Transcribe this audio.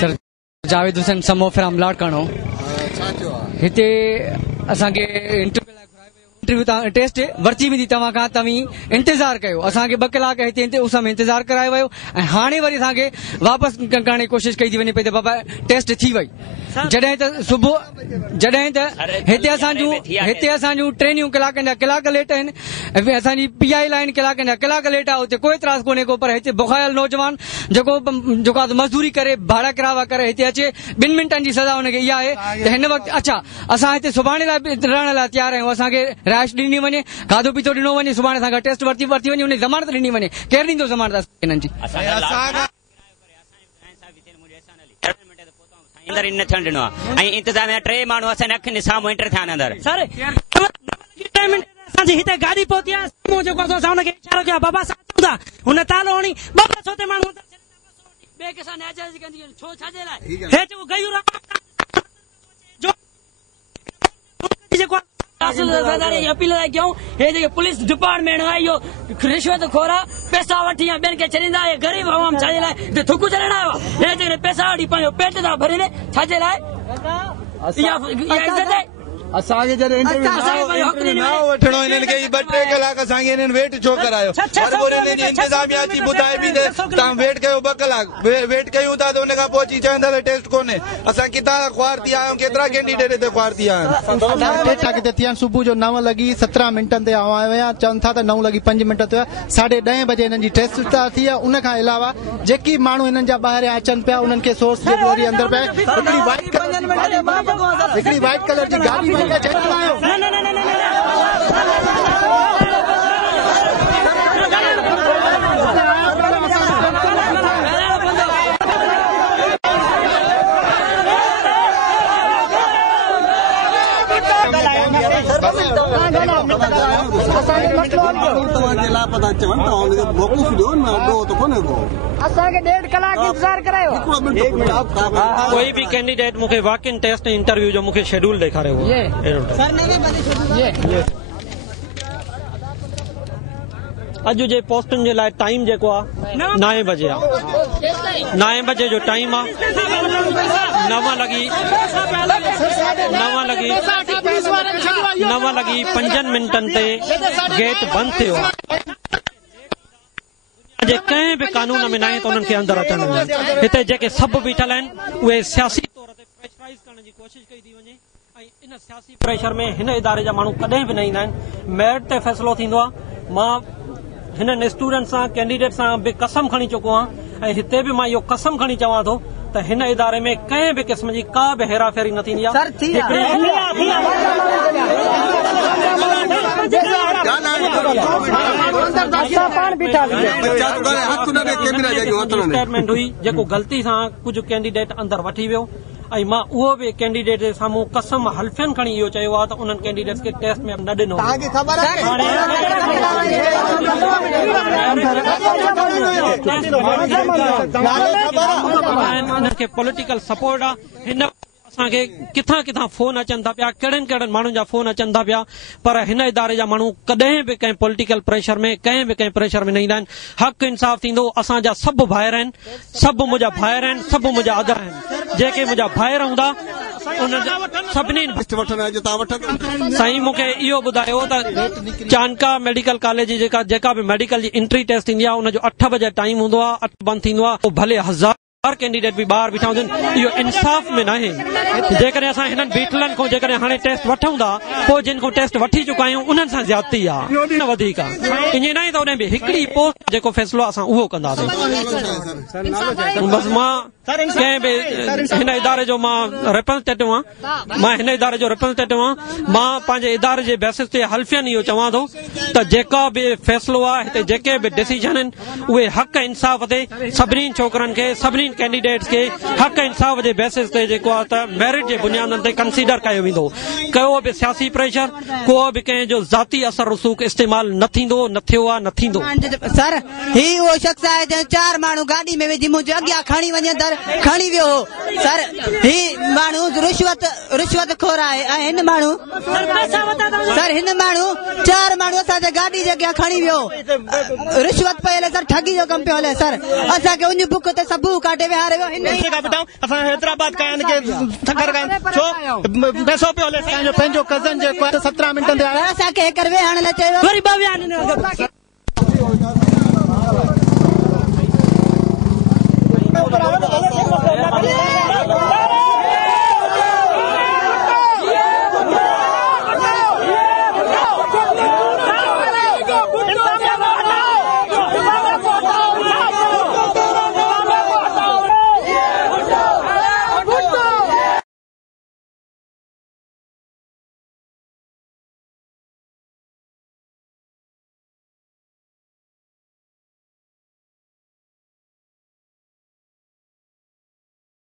सर जावेद हुसैन समो फ्रॉम लाड़कानो हिते असांखे इंटरव्यू टेस्ट वर्ची वेंदी तव्हां खां तव्हीं इंतज़ार कयो असांखे 2 कलाक हिते उस में इंतज़ार करायो वियो ऐं हाणे वरी असांखे वापसि करण जी कोशिशि कई थी वञे पई त बाबा टेस्ट थी वई जॾहिं त सुबुह जॾहिं त हिते असांजूं ट्रेनियूं कलाकनि जा कलाक लेट आहिनि असांजी PI लाइन कलाकनि जा कलाक लेट आहे उते कोई इतराज़ कोन्हे को पर हिते बुखायल नौजवान जेको मज़दूरी करे भाड़ा किराया करे हिते अचे 2 मिंटनि जी सज़ा हुनखे इहा आहे त हिन वक़्तु अच्छा असां हिते सुभाणे लाइ रहण लाइ तयारु आहियूं असांखे राइश ॾिनी वञे खाधो पीतो ॾिनो वञे सुभाणे असांखां टेस्ट वरिती वञे उन ज़मानत ॾिनी वञे केरु ॾींदो ज़मानत हिननि जी अंदर इन थियण ॾिनो आहे ऐं इंतज़ाम 3 माण्हू असांजे अखियुनि साम्हूं एंटर थिया अंदर सर असांजी हिते गाॾी पहुती आहे साम्हूं जेको असां हुनखे इशारो कयो बाबा सां हुन तालो हणी 200 ते माण्हू ॿिए कंहिंसां नाजाइज़ी कंदी छो छाजे लाइ हेठि गयूं जेको अपील क्यों हे पुलिस डिपार्टमेंट है यो रिश्वत खोरा पैसा वठी बेन के चलींदा है गरीब आवाम छाजे लाए थुकू चलणा हे पैसा वठी पंहिंजो पेट था भरीने छाजे लाए या इज्जत है असांखे जॾहिं इंटरव्यू वठणो हिननि खे 2-3 कलाक असांखे हिननि वेट छो करायो पर पोइ हिननि जी इंतज़ामिया अची ॿुधाए बि तव्हां वेट कयो 2 कलाक वेट कयूं था त हुन खां पोइ अची चवंदा टेस्ट कोन्हे असां किथां ख्वार थी आया आहियूं केतिरा कैंडिडेट हिते ख्वार थी आया आहिनि थी आहिनि सुबुह जो 9 लॻी 17 मिंटनि ते आया विया चवनि था त 9 लॻी 5 मिंट ते 10:30 बजे हिननि जी टेस्ट थी आहे उन खां अलावा जेकी माण्हू हिननि जा ॿाहिरि अचनि पिया उन्हनि खे सोर्स जे वरी अंदर पिया हिकिड़ी वाइट कलर जी गाॾी कोई भी कैंडिडेट मुझे वॉक इन टेस्ट इंटरव्यू जो मुझे शेड्यूल ॾेखारे अॼु जे पोस्टुनि जे लाइ टाइम जेको आहे 9 बजे आहे 9 बजे जो टाइम आहे 9 लॻी 5 मिंटनि ते गेट बंदि थियो आहे जे कंहिं बि कानून में न आहे त उन्हनि खे अंदरि अचण ॾियनि हिते जेके सभु बीठल आहिनि उहे सियासी तौर ते प्रेशराइज़ करण जी कोशिशि कई थी वञे ऐं इन सियासी प्रेशर में हिन इदारे जा माण्हू कॾहिं बि न ईंदा आहिनि मेरिट ते फ़ैसिलो थींदो आहे मां हिननि स्टूडेंट सां कैंडिडेट सां बि कसम खणी चुको आहियां ऐं हिते बि मां इहो कसम खणी चवां थो त हिन इदारे में कंहिं बि क़िस्म जी का बि हेराफेरी न थींदी स्टेटमेंट हुई जेको ग़लती सां कुझु कैंडिडेट अंदरि वठी वियो ऐं मां उहो बि कैंडिडेट जे साम्हूं कसम हल्फियन खणी इहो चयो आहे त उन्हनि कैंडिडेट्स खे टेस्ट में न ॾिनो हिननि खे पॉलिटिकल सपोर्ट आहे हिन असांखे किथां किथां फोन अचनि था पिया कहिड़नि कहिड़नि माण्हुनि जा फोन अचनि था पिया पर हिन इदारे जा माण्हू कॾहिं बि कंहिं पॉलिटिकल प्रेशर में कंहिं बि कंहिं प्रेशर में न ईंदा आहिनि हक़ इंसाफ़ थींदो असांजा सभु भाइर आहिनि सभु मुंहिंजा भाइर आहिनि सभु मुंहिंजा अदर आहिनि जेके मुंहिंजा भाइर हूंदा सभिनी साईं मूंखे इहो ॿुधायो त चानका मेडिकल कॉलेज जी जेका बि मेडिकल जी एंट्री टेस्ट थींदी आहे उनजो 8 बजे टाइम हूंदो आहे 8 बंदि थींदो आहे भले 1000 हर कैंडिडेट भी ॿाहिरि बीठा हुजनि इहो इंसाफ़ में न आहे जेकॾहिं असां हिननि बीठलनि खां जेकॾहिं हाणे टेस्ट वठूं था पोइ जिन खां टेस्ट वठी चुका आहियूं उन्हनि सां ज़्यादती आहे न वधीक आहे ईअं न आहे त उन में हिकिड़ी पोस्ट जेको फ़ैसिलो असां उहो कंदासीं बसि मां कंहिं बि हिन इदारे जो मां रिप्रेज़ेंटेटिव आहियां मां हिन इदारे जो रिप्रेज़ेंटेटिव आहियां मां पंहिंजे इदारे जे बेसिस ते हल्फ़ियन इहो चवां थो त जेका बि फ़ैसिलो आहे हिते जेके बि डिसीजन आहिनि उहे हक़ इंसाफ़ ते सभिनी छोकिरनि खे सभिनी कैंडिडेट्स के हक़ इंसाफ़ जे बेसिस ते जेको आहे त मेरिट जे बुनियादनि ते कंसीडर कयो वेंदो को बि सियासी प्रेशर को बि कंहिंजो ज़ाती असर रसूख इस्तेमाल न थींदो न थियो आहे न थींदो सर ही उहो शख़्स आहे जंहिं 4 माण्हू गाॾी में विझी मुंहिंजे अॻियां खणी वञे दर खणी वियो हो सर ही माण्हू रिश्वत खोर आहे ऐं हिन माण्हू सर हिन माण्हू 4 माण्हू असांजे गाॾी जे अॻियां खणी वियो रिश्वत पयल सर ठगी जो कमु पियो हले सर असांखे उन बुक ते सबूत काटे विहारे वियो हिन असां हैदराबाद कयां पैसो पियो हले पंहिंजो कज़न जेको आहे 17 मिंटनि ते आया असांखे 1 वेहण लाइ चयो वरी 2 विया